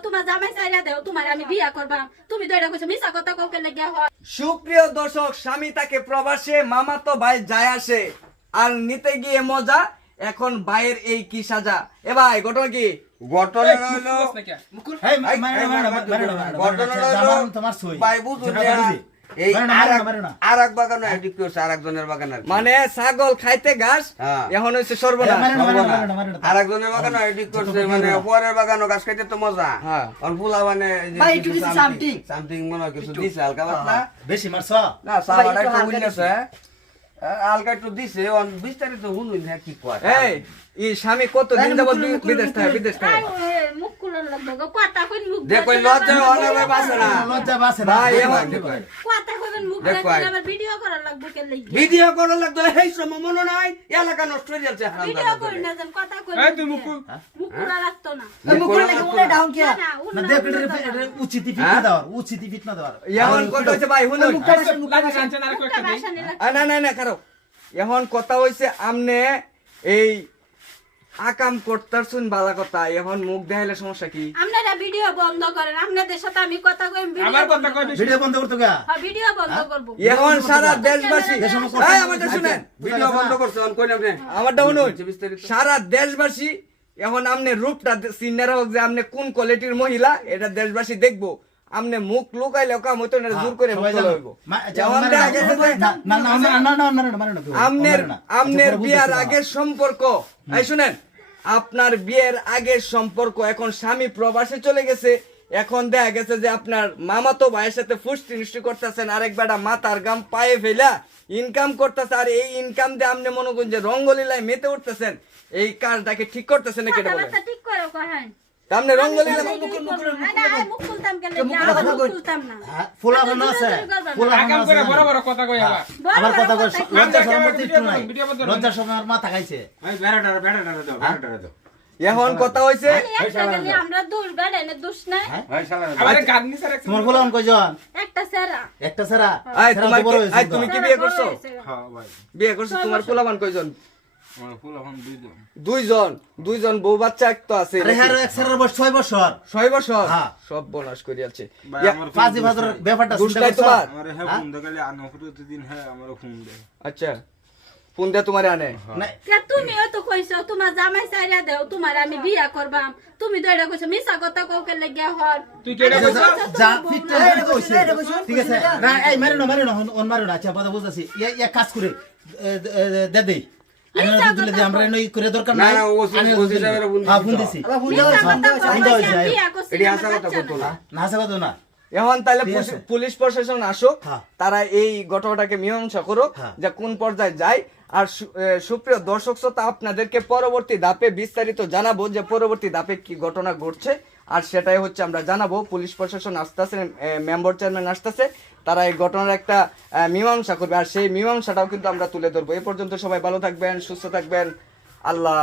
তোমার জামাই চাইরা দেও তোমার আমি বিয়া করবাম তুমি তো এটা কইছো মিছা কথা কাউকে লেগে হয় সুপ্রিয় দর্শক স্বামী তাকে প্রবাসে মামা তো ভাই যায় আসে আর নিতে গিয়ে মজা এখন ভাইয়ের এই কি সাজা এ ভাই ঘটনা কি ঘটনা হলো ঘটনা হলো তোমার সই। ভাই বুঝুন। এই আর এক- আর বাগান এদিক করছে আর একজনের বাগান আর মানে ছাগল খাইতে ঘাস হ্যাঁ। এখন হচ্ছে সর্বনাশ। আর একজনের বাগান এদিক করছে মানে পরের বাগানও গাছ খাইতে তো মজা। হ্যাঁ। আর মানে। সামথিং মনে হয় কিছু দিছে হালকা পাতলা। বেশি মারছ? না সাবাটা একটু একটু হালকা একটু দিছে বিস্তারিত হুনুন হ্যাঁ কি কয়। এই স্বামী কত দিন যাবত বিদেশ থাকে বিদেশ থাকে। মুখ কুলার লাগবে গো কথা কইন মুখ দেখো লজ্জা অনেক বাসে না। লজ্জা বাসে না। ভাই, এমন- কথা কইবেন মুখ দেখো ধরে ভিডিও করার লাগবে কে লাগি ভিডিও করার লাগতো এই সময় মনে নাই এলাকা নষ্ট হয়ে যাচ্ছে হারাম ভিডিও করি না যেন কথা কই এই তুই মুকুল মুখ কুলা রাখতো না। মুকুল লাগে উলে ডাউন কিয়া না না, দেখ, এটা- কথা। এটা উচিতই ফিট হ্যাঁ? না। দেওয়ার, উচিতই ফিট না দেওয়ার। এখন কথা হচ্ছে ভাই না না না কারও এখন হইছে আমনে এই আকাম করতারছুন বালা কথা এখন মুখ দেখাইলে সমস্যা কি আপনারা ভিডিও বন্ধ করেন আপনাদের সাথে আমি কথা কই আমার কথা কই ভিডিও বন্ধ করতো গা? হ্যাঁ ভিডিও বন্ধ করব এখন সারা দেশবাসী এই আমারটা শুনেন ভিডিও বন্ধ করছে অন কইলাম রে আমারটা শুনুন। সারা দেশবাসী এখন আপনি রূপটা সিনারা হোক যে আপনি কোন কোয়ালিটির মহিলা এটা দেশবাসী দেখব আমনে মুখ লুকাইলে কাম হইতো না জোর করে না কেউ। আমনের আচ্ছা, বিয়ার আগের সম্পর্ক এই শুনেন আপনার বিয়ের আগের সম্পর্ক, এখন স্বামী প্রবাসে চলে গেছে। এখন দেখা গেছে যে আপনার মামাতো ভাইয়ের সাথে ফুষ্টি নিষ্টি করতেছেন, আরেক বেটা মাথার গাম পায়ে ফেলা ইনকাম করতেছে, আর এই ইনকাম দিয়ে আপনি মনে করুন যে রঙ্গলীলায় মেতে উঠতেছেন। এই কাজটাকে ঠিক করতেছেন ঠিক করে কহেন তা আপনি রঙ্গলীলা মুখ খুলতাম কেন? মুখ খুলতাম না। হ্যাঁ, ফোলা বানো আছে, ফোলা বানো আকাম করে বড় বড় কথা কই আবার। বড় আবার কথা কই, লজ্জা শরম নাই। লজ্জার সময় আমার মাথা খাইছে। এই বেড়াটা বেড়াটা দাও বেড়াটা দাও। এখন কথা আমরা দোষ বেড়ে দোষ হ্যাঁ? তোমার ফোলা কয়জন? একটা সেরা। একটা ছাড়া আই তুমি কি বিয়ে করছ? হ্যাঁ ভাই। বিয়ে করছ তোমার পোলামান কয়জন? দুইজন। দুইজন বউ বাচ্চা এক তো আছে আরে হ্যাঁ, এক বয়স বছর। ছয় বছর? হ্যাঁ। সব বনাশ ভাদর ব্যাপারটা তোমার? আমার হ্যাঁ? ফোন দেখালে আনো প্রতিদিন আমার ফোন দেয় আচ্ছা ফোন দিয়ে তোমার আনে। না, তুমিও তো কইছো তোমার জামাই চাইরা দেও তোমার আমি বিয়া করবাম। তুমি তো এটা কইছো মিছা কথা কাউকে লেগে হর তুই কি এটা কইছো? যা তুমি ফিটটা বউ না। এটা কইছে। ঠিক আছে। না এই মারো না মারো না অন মারো না আচ্ছা কথা বুঝতেছি। ইয়া ইয়া কাজ করে দে দেই এখন তাহলে পুলিশ- প্রশাসন আসুক হ্যাঁ। তারা এই ঘটনাটাকে মীমাংসা করুক হ্যাঁ। যে কোন পর্যায়ে যায়। আর সুপ্রিয় দর্শক শ্রোতা আপনাদেরকে পরবর্তী ধাপে বিস্তারিত জানাব যে পরবর্তী ধাপে কি ঘটনা ঘটছে। আর সেটাই হচ্ছে আমরা জানাব। পুলিশ প্রশাসন আসতেছে মেম্বার চেয়ারম্যান আসতেছে, তারা এই ঘটনার একটা মীমাংসা করবে। আর সেই মীমাংসাটাও কিন্তু আমরা তুলে ধরবো। এ পর্যন্ত সবাই ভালো থাকবেন, সুস্থ থাকবেন। আল্লাহ